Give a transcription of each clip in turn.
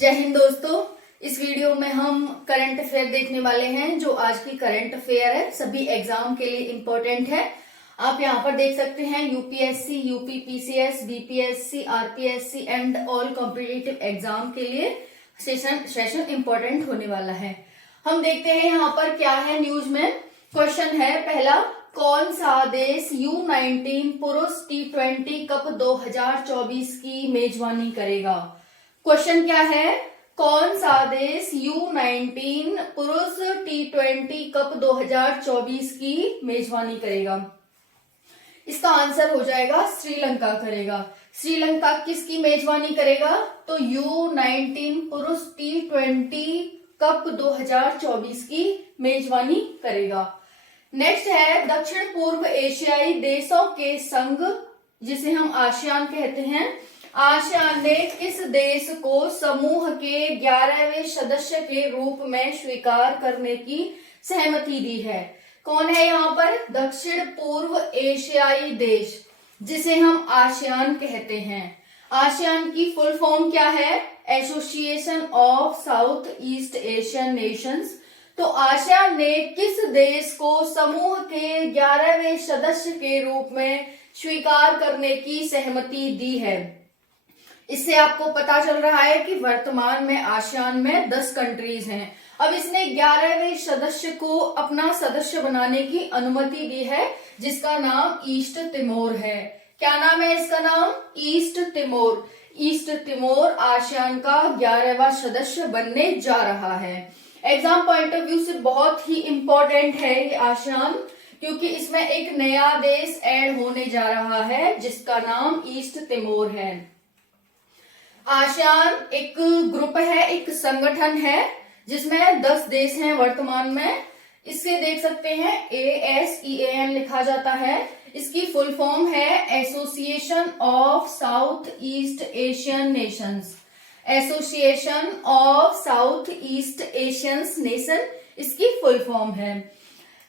जय हिंद दोस्तों। इस वीडियो में हम करंट अफेयर देखने वाले हैं जो आज की करंट अफेयर है, सभी एग्जाम के लिए इम्पोर्टेंट है। आप यहाँ पर देख सकते हैं UPSC, UP PCS, BPSC, RPSC and all competitive exam के लिए सेशन इम्पोर्टेंट होने वाला है। हम देखते हैं यहाँ पर क्या है न्यूज में। क्वेश्चन है पहला, कौन सा देश U19 पुरुष T20 कप 2024 की मेजबानी करेगा। क्वेश्चन क्या है, कौन सा देश U19 पुरुष T20 कप 2024 की मेजबानी करेगा। इसका आंसर हो जाएगा श्रीलंका करेगा। श्रीलंका किसकी मेजबानी करेगा, तो U19 पुरुष T20 कप 2024 की मेजबानी करेगा। नेक्स्ट है दक्षिण पूर्व एशियाई देशों के संघ, जिसे हम आसियान कहते हैं। आसियान ने किस देश को समूह के 11वें सदस्य के रूप में स्वीकार करने की सहमति दी है। कौन है यहाँ पर, दक्षिण पूर्व एशियाई देश, जिसे हम आसियान कहते हैं। आसियान की फुल फॉर्म क्या है, association of south east Asian Nations. तो आसियान ने किस देश को समूह के 11वें सदस्य के रूप में स्वीकार करने की सहमति दी है। इससे आपको पता चल रहा है कि वर्तमान में आसियान में 10 कंट्रीज हैं। अब इसने 11वें सदस्य को अपना सदस्य बनाने की अनुमति दी है, जिसका नाम ईस्ट तिमोर है। क्या नाम है इसका नाम, east Timor. East Timor ASEAN का 11वां सदस्य बनने जा रहा है। एग्जाम पॉइंट ऑफ व्यू से बहुत ही इंपॉर्टेंट है ये आसियान, क्योंकि इसमें एक नया देश ऐड होने जा रहा है जिसका नाम ईस्ट तिमोर है। आसियान एक ग्रुप है, एक संगठन है जिसमें 10 देश हैं वर्तमान में। इससे देख सकते हैं ASEAN लिखा जाता है। इसकी फुल फॉर्म है association of south east Asian Nations. Association of south east Asian nation इसकी फुल फॉर्म है।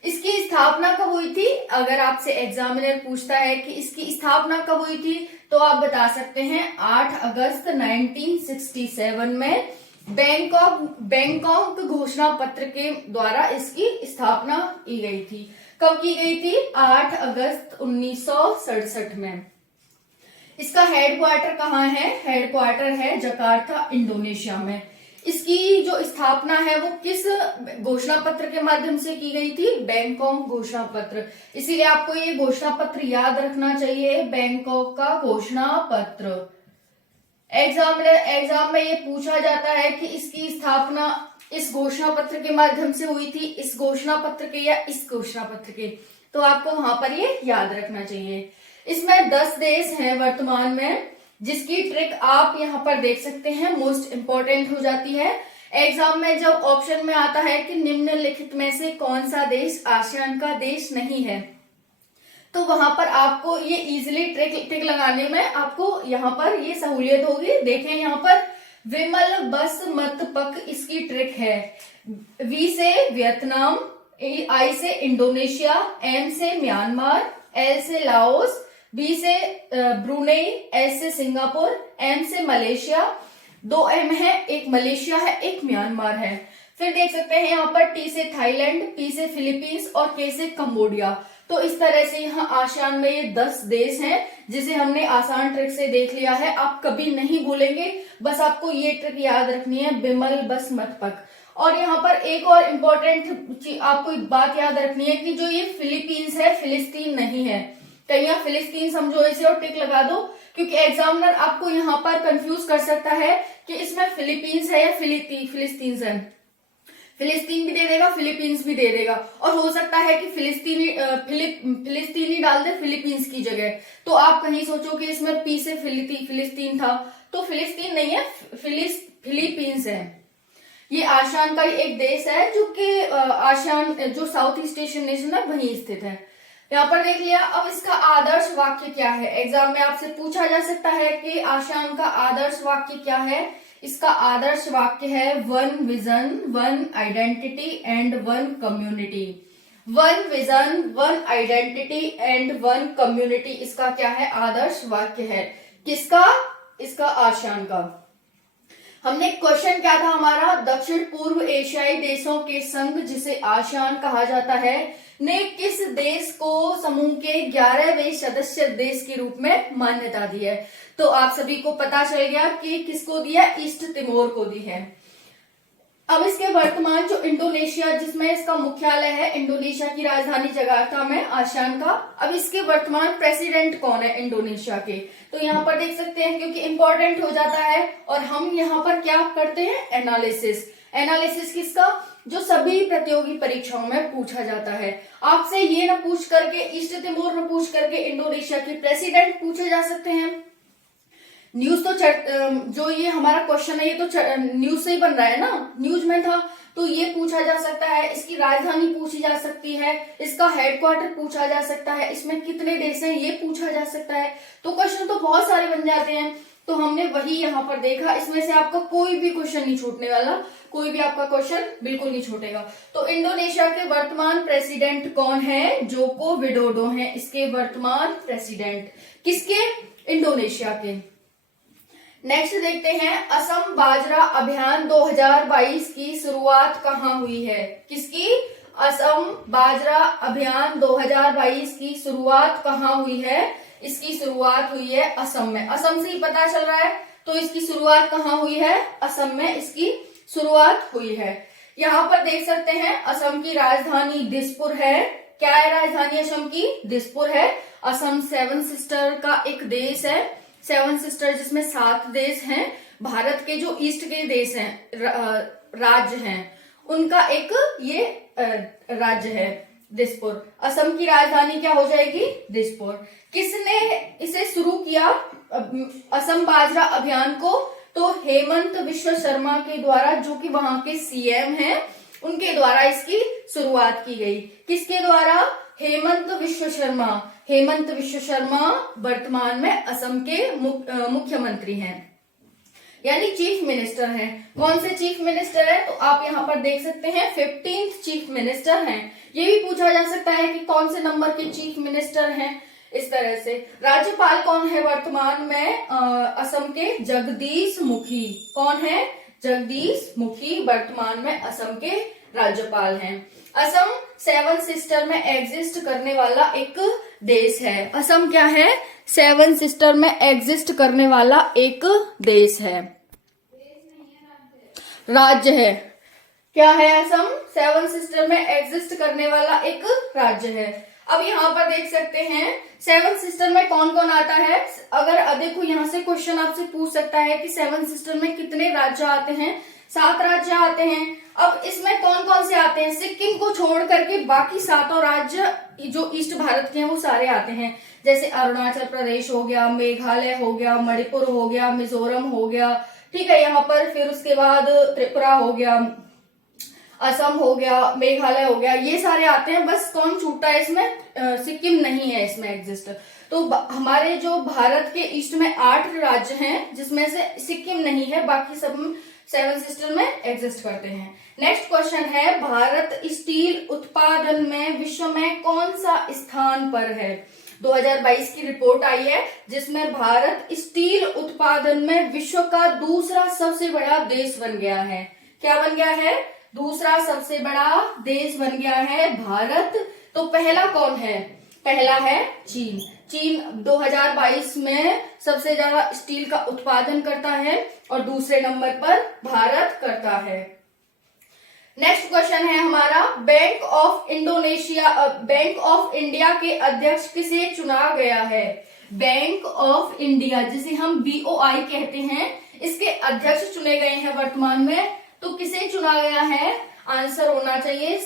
इसकी स्थापना कब हुई थी, अगर आपसे एग्जामिनर पूछता है कि इसकी स्थापना कब हुई थी, तो आप बता सकते हैं 8 अगस्त 1967 में बैंकॉक घोषणा पत्र के द्वारा इसकी स्थापना की गई थी। कब की गई थी, 8 अगस्त 1967 में। इसका हेडक्वार्टर कहाँ है, हेडक्वार्टर है जकार्ता, इंडोनेशिया में। इसकी जो स्थापना है वो किस घोषणा पत्र के माध्यम से की गई थी, बैंकॉक घोषणा पत्र। इसीलिए आपको ये घोषणा पत्र याद रखना चाहिए, बैंकॉक का घोषणा पत्र। एग्जाम में ये पूछा जाता है कि इसकी स्थापना इस घोषणा पत्र के माध्यम से हुई थी, इस घोषणा पत्र के या इस घोषणा पत्र के, तो आपको वहां पर ये याद रखना चाहिए। इसमें 10 देश हैं वर्तमान में, जिसकी ट्रिक आप यहाँ पर देख सकते हैं, मोस्ट इंपॉर्टेंट हो जाती है। एग्जाम में जब ऑप्शन में आता है कि निम्नलिखित में से कौन सा देश आसियान का देश नहीं है, तो वहां पर आपको ये इजीली ट्रिक लगाने में आपको यहाँ पर ये सहूलियत होगी। देखें यहाँ पर, विमल बस मत पक इसकी ट्रिक है। V से वियतनाम, I से इंडोनेशिया, M से म्यांमार, L से लाओस, B से ब्रुनेई, S से सिंगापुर, M से मलेशिया। 2 M है, एक मलेशिया है, एक म्यांमार है। फिर देख सकते हैं यहाँ पर T से थाईलैंड, P से फिलीपींस और K से कंबोडिया। तो इस तरह से यहाँ आसियान में ये 10 देश हैं, जिसे हमने आसान ट्रिक से देख लिया है। आप कभी नहीं भूलेंगे, बस आपको ये ट्रिक याद रखनी है, बिमल बस मत पक। और यहाँ पर एक और इम्पोर्टेंट आपको एक बात याद रखनी है कि जो ये फिलीपींस है, फिलिस्तीन नहीं है। कहीं आप फिलिस्तीन समझो इसे और टिक लगा दो, क्योंकि एग्जामिनर आपको यहाँ पर कंफ्यूज कर सकता है कि इसमें फिलीपींस है या फिलिस्तीन है। फिलिस्तीन भी दे देगा, फिलीपींस भी दे देगा, और हो सकता है कि फिलिस्तीनी डाल दे फिलीपींस की जगह। तो आप कहीं सोचो कि इसमें पी से फिलिस्तीन था, तो फिलिस्तीन नहीं है, फिलीपींस है। ये आसियान का एक देश है जो कि आसियान जो साउथ ईस्ट एशियन नेशन है वहीं स्थित है। यहाँ पर देख लिया। अब इसका आदर्श वाक्य क्या है, एग्जाम में आपसे पूछा जा सकता है कि आसियान का आदर्श वाक्य क्या है। इसका आदर्श वाक्य है 1 vision 1 identity and 1 community. 1 vision 1 identity and 1 community इसका क्या है, आदर्श वाक्य है। किसका, इसका आसियान का। हमने क्वेश्चन क्या था हमारा, दक्षिण पूर्व एशियाई देशों के संघ जिसे आसियान कहा जाता है ने किस देश को समूह के 11वें सदस्य देश के रूप में मान्यता दी है। तो आप सभी को पता चल गया कि किसको दिया, ईस्ट तिमोर को दी है। अब इसके वर्तमान जो इंडोनेशिया जिसमें इसका मुख्यालय है, इंडोनेशिया की राजधानी जकार्ता में आसियान का, अब इसके वर्तमान प्रेसिडेंट कौन है इंडोनेशिया के, तो यहाँ पर देख सकते हैं क्योंकि इंपॉर्टेंट हो जाता है। और हम यहाँ पर क्या करते हैं, एनालिसिस। एनालिसिस किसका, जो सभी प्रतियोगी परीक्षाओं में पूछा जाता है। आपसे ये न पूछ करके, ईस्ट तिमोर न पूछ करके इंडोनेशिया के प्रेसिडेंट पूछे जा सकते हैं। न्यूज तो जो ये हमारा क्वेश्चन है ये तो न्यूज से ही बन रहा है ना, न्यूज में था, तो ये पूछा जा सकता है। इसकी राजधानी पूछी जा सकती है, इसका हेडक्वार्टर पूछा जा सकता है, इसमें कितने देश हैं ये पूछा जा सकता है। तो क्वेश्चन तो बहुत सारे बन जाते हैं। तो हमने वही यहाँ पर देखा, इसमें से आपका कोई भी क्वेश्चन नहीं छूटने वाला, कोई भी आपका क्वेश्चन बिल्कुल नहीं छूटेगा। तो इंडोनेशिया के वर्तमान प्रेसिडेंट कौन है, जोको विडोडो है इसके वर्तमान प्रेसिडेंट। किसके, इंडोनेशिया के। नेक्स्ट देखते हैं, असम बाजरा अभियान 2022 की शुरुआत कहाँ हुई है। किसकी, असम बाजरा अभियान 2022 की शुरुआत कहाँ हुई है, इसकी शुरुआत हुई है असम में। असम से ही पता चल रहा है, तो इसकी शुरुआत कहाँ हुई है, असम में इसकी शुरुआत हुई है। यहाँ पर देख सकते हैं असम की राजधानी दिसपुर है। क्या है राजधानी असम की, दिसपुर है। असम 7 सिस्टर का एक देश है, 7 सिस्टर जिसमें 7 देश हैं। भारत के जो ईस्ट के देश हैं, राज्य हैं, उनका एक ये राज्य है दिसपुर। असम की राजधानी क्या हो जाएगी, दिसपुर। किसने इसे शुरू किया, असम बाजरा अभियान को, तो हेमंत विश्व शर्मा के द्वारा, जो कि वहां के सीएम हैं, उनके द्वारा इसकी शुरुआत की गई। किसके द्वारा, हेमंत विश्व शर्मा। हेमंत विश्व शर्मा वर्तमान में असम के मुख्यमंत्री हैं, यानी चीफ मिनिस्टर हैं। कौन से चीफ मिनिस्टर है, तो आप यहाँ पर देख सकते हैं 15th चीफ मिनिस्टर हैं। ये भी पूछा जा सकता है कि कौन से नंबर के चीफ मिनिस्टर हैं, इस तरह से। राज्यपाल कौन है वर्तमान में असम के, जगदीश मुखी। कौन है, जगदीश मुखी वर्तमान में असम के राज्यपाल हैं। असम 7 सिस्टर में एग्जिस्ट करने वाला एक देश है। असम क्या है, 7 सिस्टर में एग्जिस्ट करने वाला एक देश है, राज्य है। क्या है, असम 7 सिस्टर में एग्जिस्ट करने वाला एक राज्य है। अब यहाँ पर देख सकते हैं 7 सिस्टर में कौन कौन आता है। अगर देखो यहाँ से क्वेश्चन आपसे पूछ सकता है कि 7 सिस्टर में कितने राज्य आते हैं, 7 राज्य आते हैं। अब इसमें कौन कौन से आते हैं, सिक्किम को छोड़ करके बाकी 7 राज्य जो ईस्ट भारत के हैं वो सारे आते हैं। जैसे अरुणाचल प्रदेश हो गया, मेघालय हो गया, मणिपुर हो गया, मिजोरम हो गया, ठीक है। यहाँ पर फिर उसके बाद त्रिपुरा हो गया, असम हो गया, मेघालय हो गया, ये सारे आते हैं। बस कौन छूटता है इसमें, सिक्किम नहीं है इसमें एग्जिस्ट। तो हमारे जो भारत के ईस्ट में 8 राज्य हैं, जिसमें से सिक्किम नहीं है, बाकी सब 7 सिस्टर में एग्जिस्ट करते हैं। नेक्स्ट क्वेश्चन है, भारत स्टील उत्पादन में विश्व में कौन सा स्थान पर है। 2022 की रिपोर्ट आई है जिसमें भारत स्टील उत्पादन में विश्व का दूसरा सबसे बड़ा देश बन गया है। क्या बन गया है, दूसरा सबसे बड़ा देश बन गया है भारत। तो पहला कौन है, पहला है चीन। चीन 2022 में सबसे ज्यादा स्टील का उत्पादन करता है और दूसरे नंबर पर भारत करता है। नेक्स्ट क्वेश्चन है हमारा, बैंक ऑफ इंडिया के अध्यक्ष किसे चुना गया है। बैंक ऑफ इंडिया जिसे हम BOI कहते हैं, इसके अध्यक्ष चुने गए हैं वर्तमान में। तो किसे चुना गया है, आंसर होना चाहिए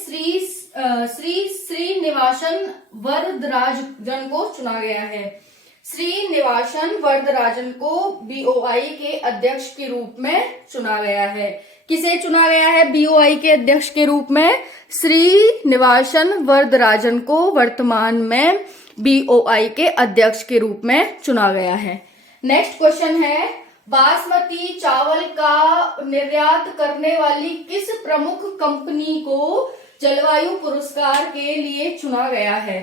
श्रीनिवासन वरदराजन को चुना गया है। श्रीनिवासन वरदराजन को BOI के अध्यक्ष के रूप में चुना गया है। किसे चुना गया है BOI के अध्यक्ष के रूप में, श्रीनिवासन वरदराजन को वर्तमान में BOI के अध्यक्ष के रूप में चुना गया है। नेक्स्ट क्वेश्चन है, बासमती चावल का निर्यात करने वाली किस प्रमुख कंपनी को जलवायु पुरस्कार के लिए चुना गया है।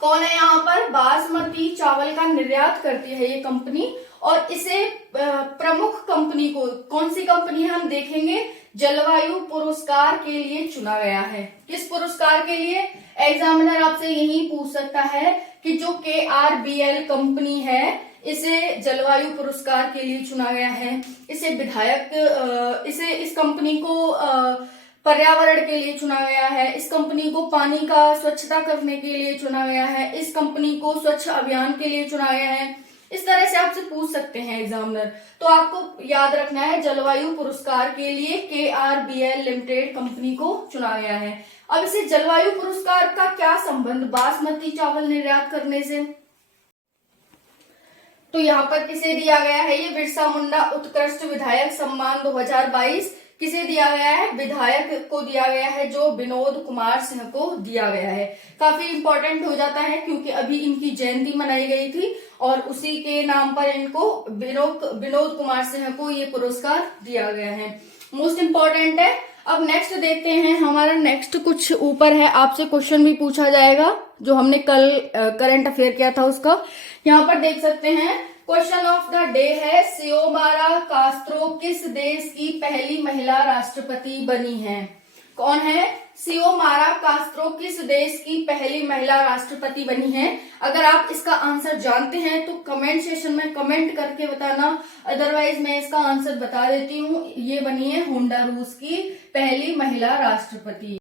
कौन है यहाँ पर, बासमती चावल का निर्यात करती है ये कंपनी और इसे प्रमुख कंपनी को, कौन सी कंपनी है हम देखेंगे, जलवायु पुरस्कार के लिए चुना गया है। किस पुरस्कार के लिए? एग्जामिनर आपसे यही पूछ सकता है कि जो KRBL कंपनी है इसे जलवायु पुरस्कार के लिए चुना गया है। इस कंपनी को पर्यावरण के लिए चुना गया है, इस कंपनी को पानी का स्वच्छता करने के लिए चुना गया है, इस कंपनी को स्वच्छ अभियान के लिए चुना गया है। इस तरह से आपसे पूछ सकते हैं एग्जामिनर। तो आपको याद रखना है जलवायु पुरस्कार के लिए KRBL लिमिटेड कंपनी को चुना गया है। अब इसे जलवायु पुरस्कार का क्या संबंध बासमती चावल निर्यात करने से? तो यहाँ पर किसे दिया गया है? ये बिरसा मुंडा उत्कृष्ट विधायक सम्मान 2022 किसे दिया गया है? विधायक को दिया गया है, जो विनोद कुमार सिंह को दिया गया है। काफी इंपॉर्टेंट हो जाता है क्योंकि अभी इनकी जयंती मनाई गई थी और उसी के नाम पर इनको विनोद कुमार सिंह को ये पुरस्कार दिया गया है। मोस्ट इम्पोर्टेंट है। अब नेक्स्ट देखते हैं, हमारा नेक्स्ट कुछ ऊपर है, आपसे क्वेश्चन भी पूछा जाएगा जो हमने कल करंट अफेयर किया था उसका। यहाँ पर देख सकते हैं, क्वेश्चन ऑफ द डे है, सियोमारा कास्त्रो किस देश की पहली महिला राष्ट्रपति बनी है? कौन है? सियोमारा कास्त्रो किस देश की पहली महिला राष्ट्रपति बनी है? अगर आप इसका आंसर जानते हैं तो कमेंट सेशन में कमेंट करके बताना, अदरवाइज मैं इसका आंसर बता देती हूँ। ये बनी है होंडा रूस की पहली महिला राष्ट्रपति।